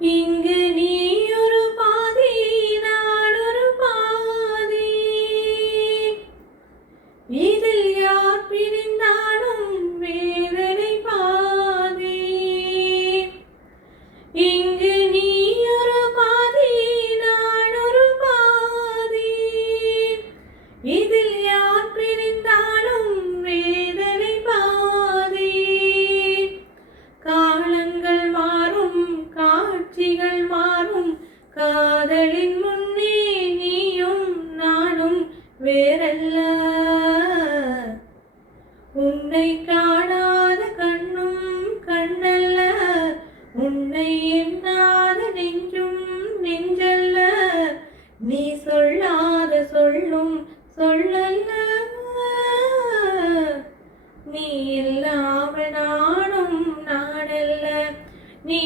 இங்கு நீ ஒரு பாதி, நான் ஒரு பாதி. இதில் யார் பிரிந்தாலும் வேதனை பாதி. இங்கு நீ ஒரு பாதி, நான் ஒரு பாதி. இதில் யார் பிரிந்தாலும் வேதனை பாதி. காலங்கள் மாறும், காட்சிகள் மாறும், காதலின் முன்னே நீயும் நானும் வேறல்ல. உன்னை காணாத கண்ணும் கண்ணல்ல, உன்னை எண்ணாத நெஞ்சும் நெஞ்சல்ல. நீ சொல்லாத சொல்லும் சொல்லல்ல. நீ இல்லாமல் நானும் நானல்ல. நீ